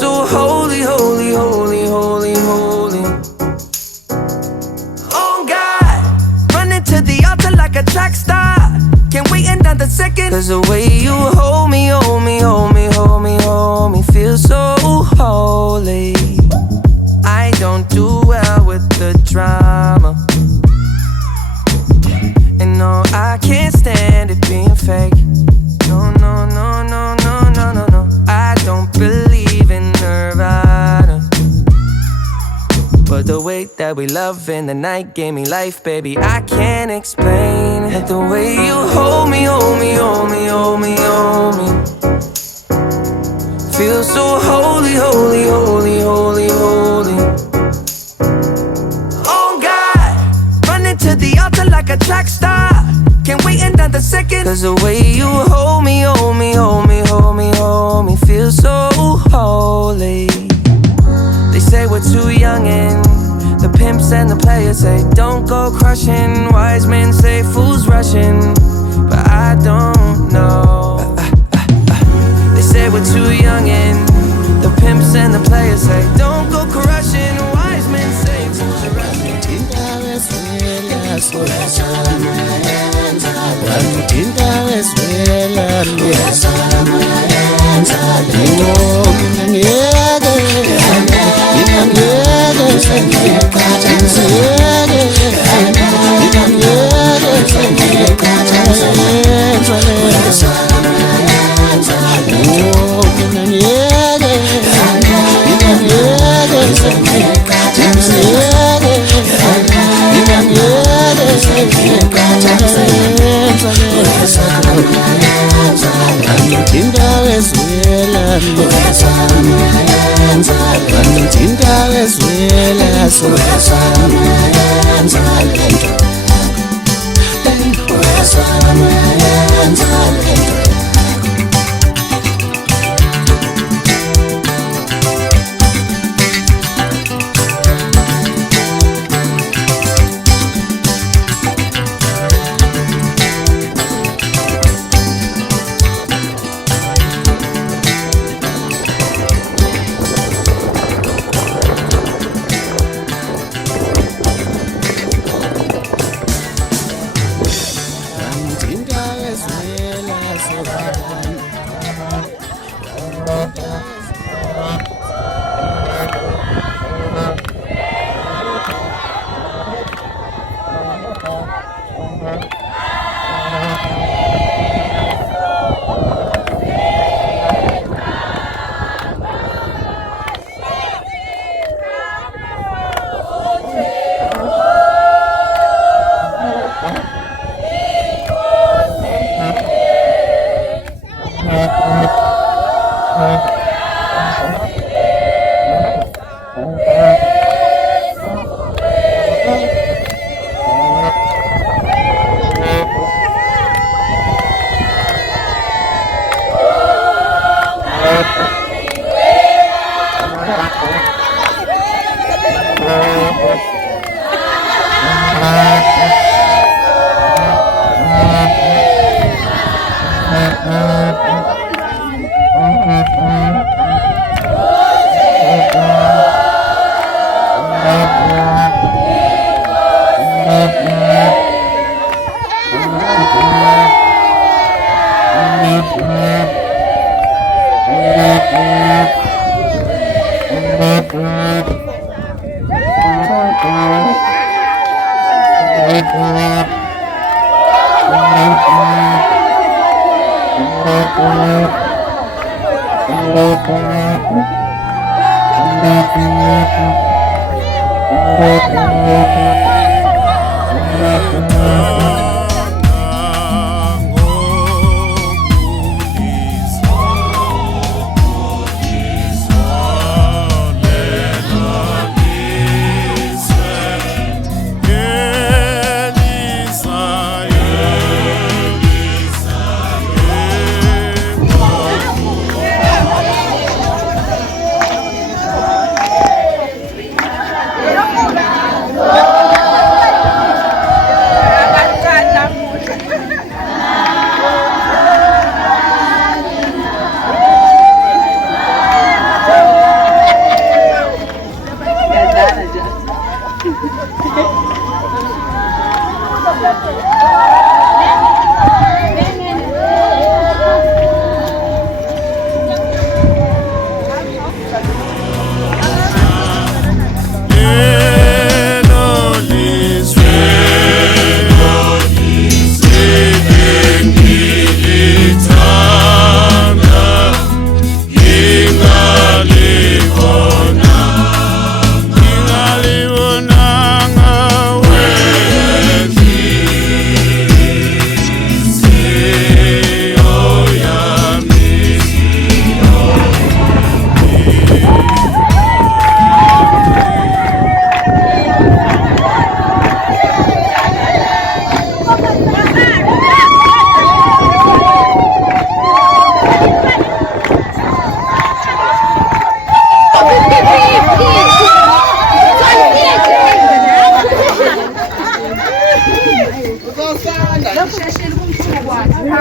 so holy, holy, holy, holy, holy. Oh God, running to the altar like a track star. Can't wait another second. Cause the way you hold me, hold me, hold me, hold me, hold me, feels so holy. I don't do well with the drama. And no, I can't stand it being fake. No, no, no, no, no, no, no, no. I don't believe in Nirvana. But the way that we love in the night gave me life, baby, I can't explain it. The way you hold me, hold me, hold me, hold me, hold me, feel so holy, holy, holy, holy, holy. Oh God, running to the altar like a track star. Can't wait another second. Cause the way you hold me, hold me, hold me, hold me, hold me, feel so holy. They say we're too young and the pimps and the players say don't go crushing. Wise men say fools rushing, but I don't know. They say we're too young and the pimps and the players say don't go crushing. Wise men say fools rushing.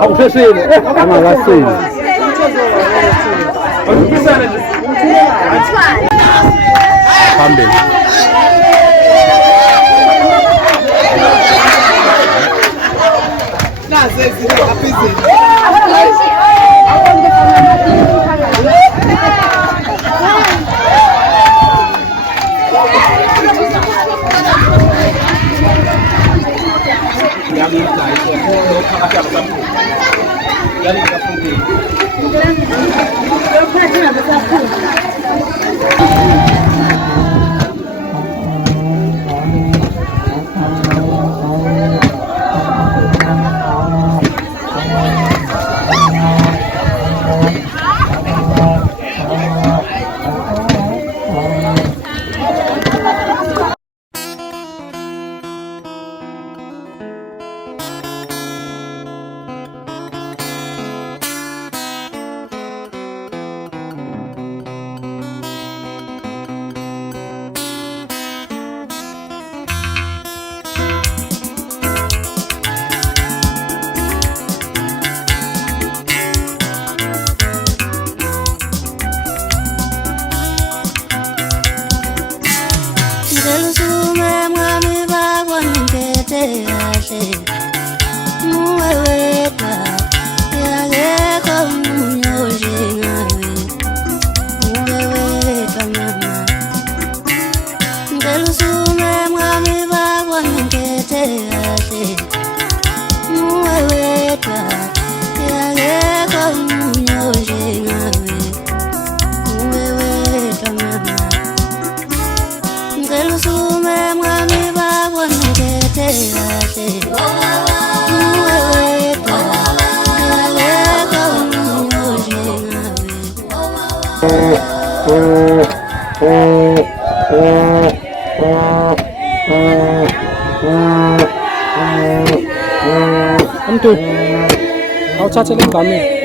awusheshile angasile phambili mtu awuthathe lengameni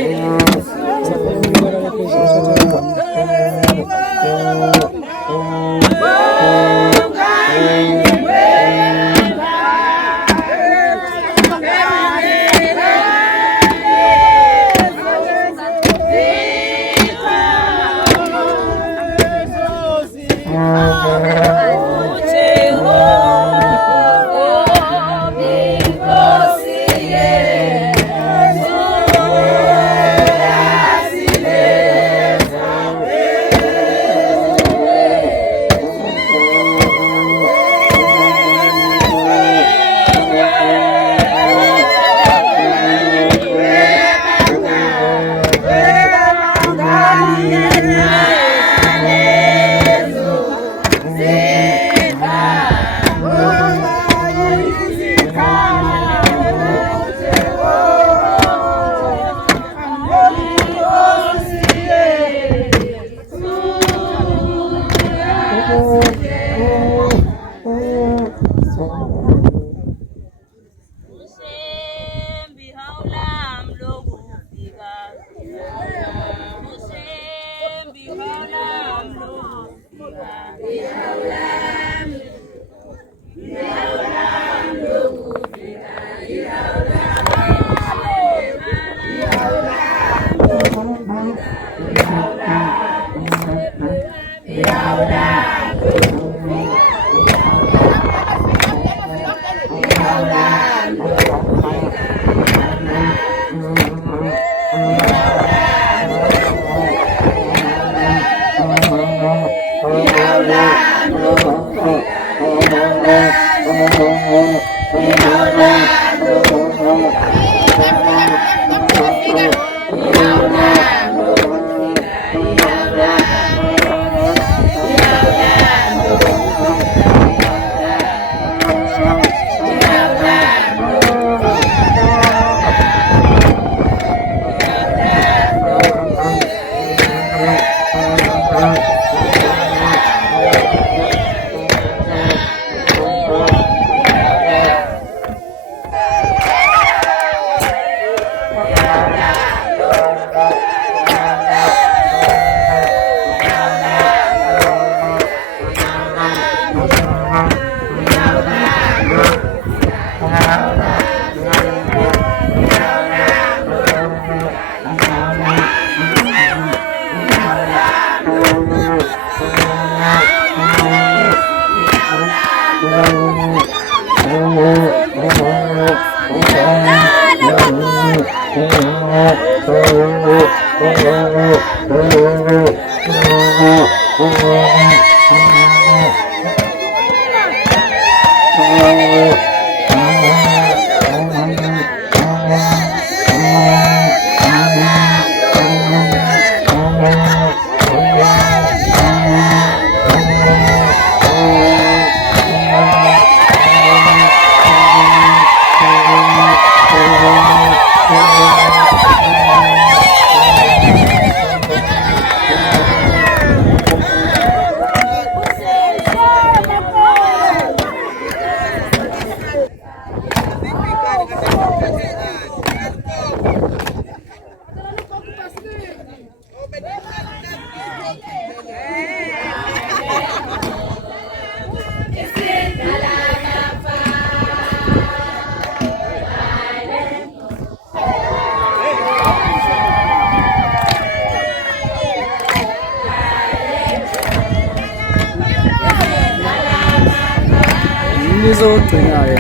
zote naye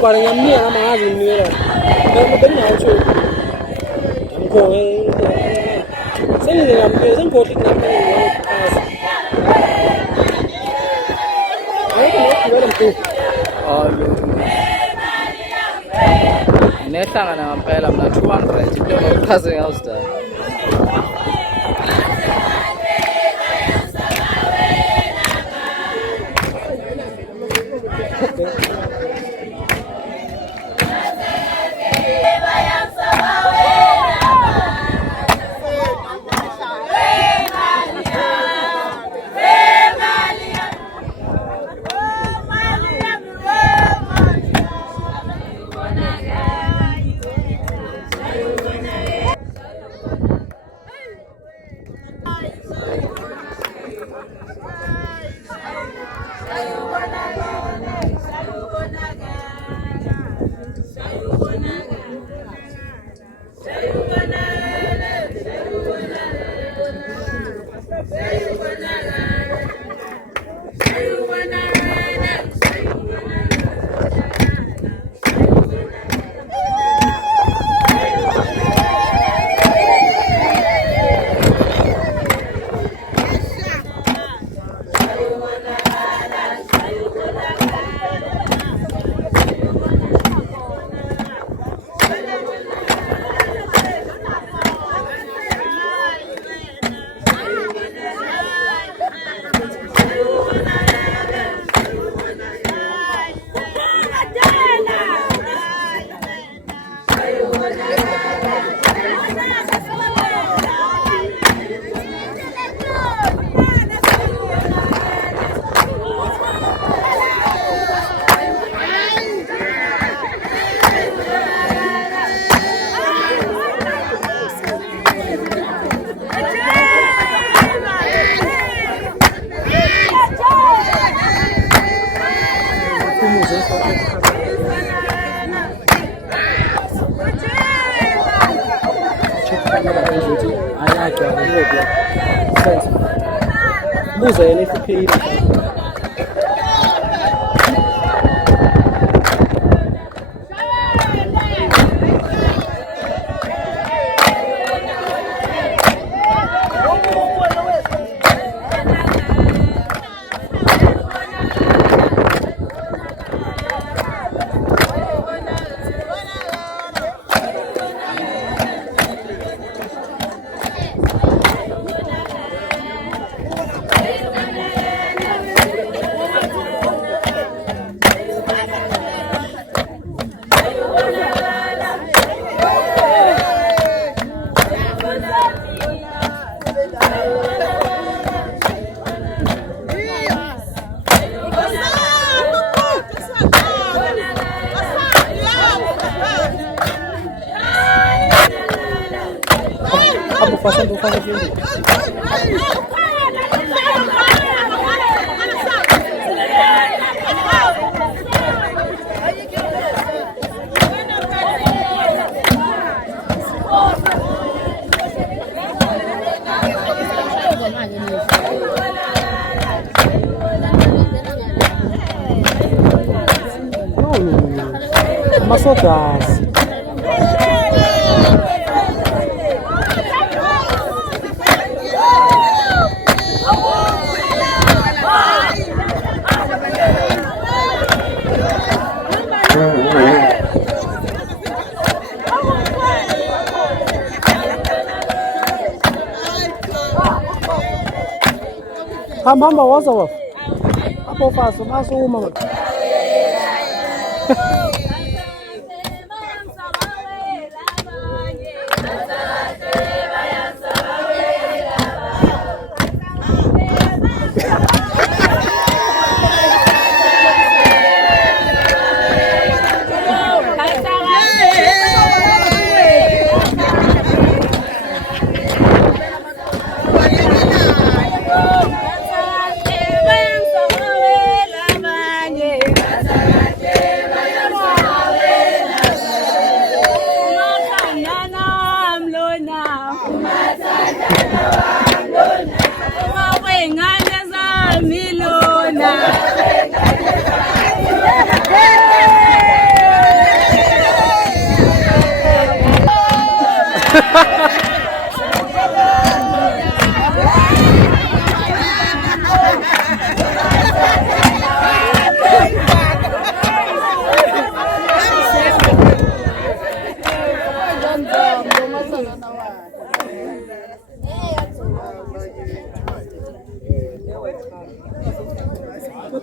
Barang yang ni nama azim ni lah. Dan mungkin nak cuci. Angko, saya ni dalam dia, saya kotik nak ni. Aku nak dalam tu. Oh, neta kan nama pelam nak cuan kerja, jadi orang kasih yang harus dah. Buza ele fiquei. Santo fasa vile. Masotas. Hamba waza wafu. Hapo faso maso uma.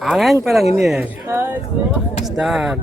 Angang pa lang ini ya. Start.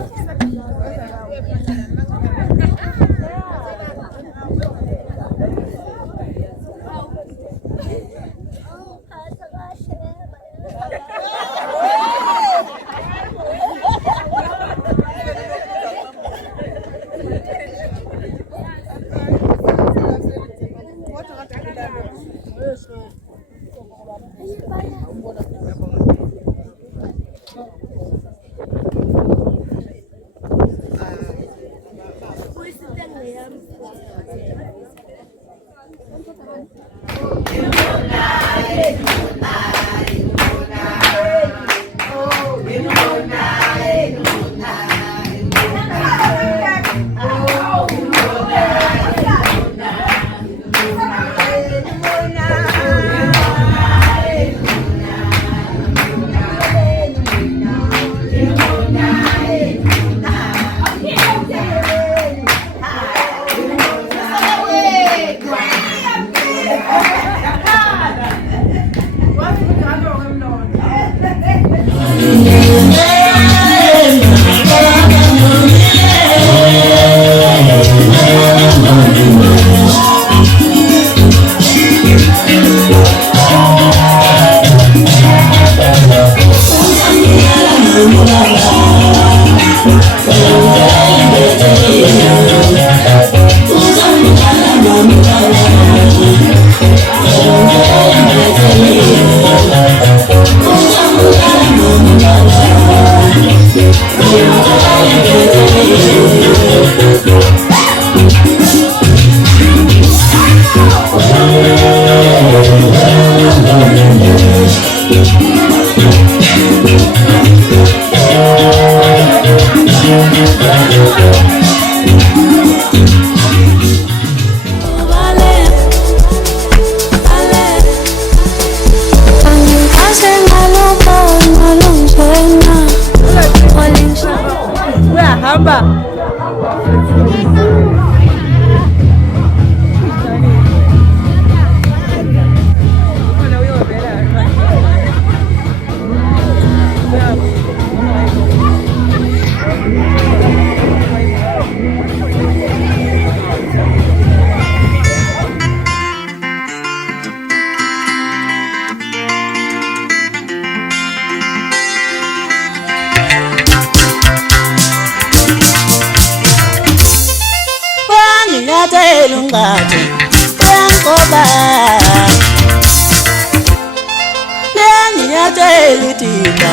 ujika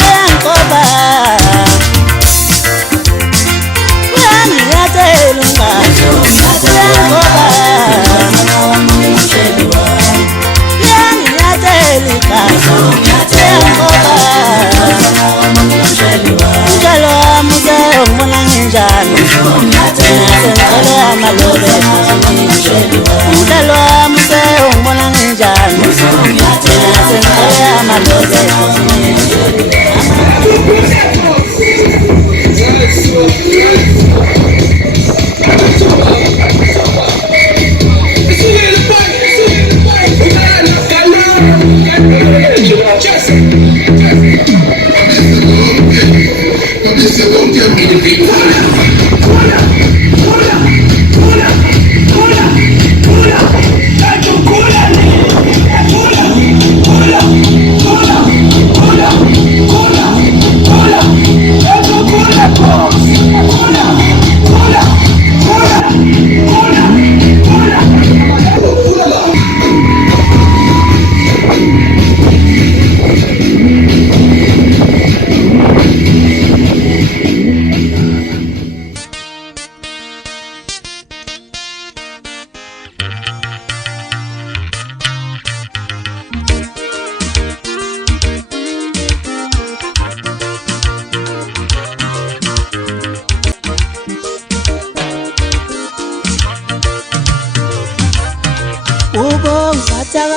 lengoba uyangiyatela ungazo lengoba uyangiyatela igazo lengoba njalo wami usengibona nginjani sengicele amalobe njalo wami usengibona nginjani sengicele amalobe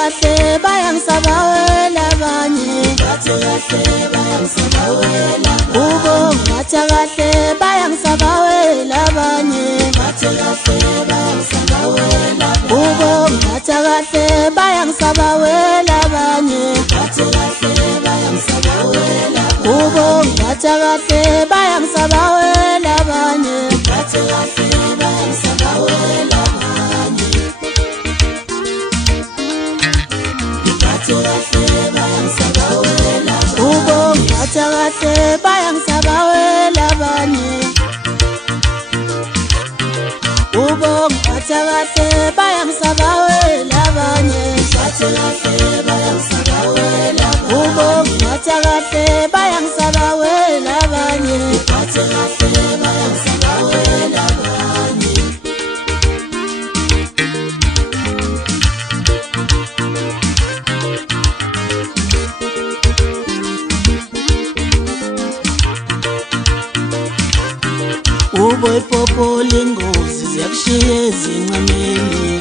kahle bayangisabawela abanye bathi kahle bayangisabawela ubo ngathi kahle bayangisabawela abanye bathi kahle bayangisabawela ubo ngathi kahle bayangisabawela abanye bathi kahle bayangisabawela ubo ngathi kahle bayangisabawela abanye bathi kahle bayangisabawela ubo ngathi kahle bayangisabawela abanye ubo ngathi kahle bayangisabawela abanye bathi kahle bayangisabawela ubo ngathi kahle bayangisabawela abanye bathi kahle bayangisabawela abanye ubo ipopo lengozi ziyakushiya ezinqameni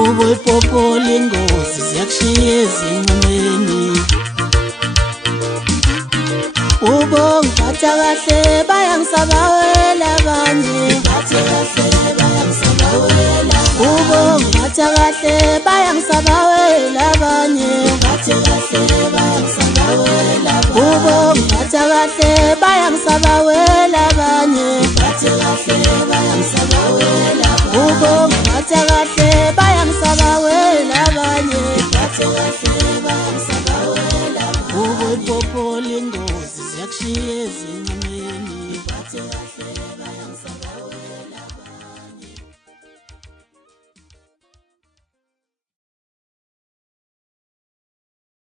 ubo ipopo lengozi ziyakushiya ezinqameni ubo ngathi kahle bayangisabawela abanye ngathi kahle bayangisabawela ubo ngathi kahle bayangisabawela abanye ngathi kahle bayangisabawela ubo ngathi kahle bayangisabawela abanye ngathi kahle bayangisabawela ubo ngathi kahle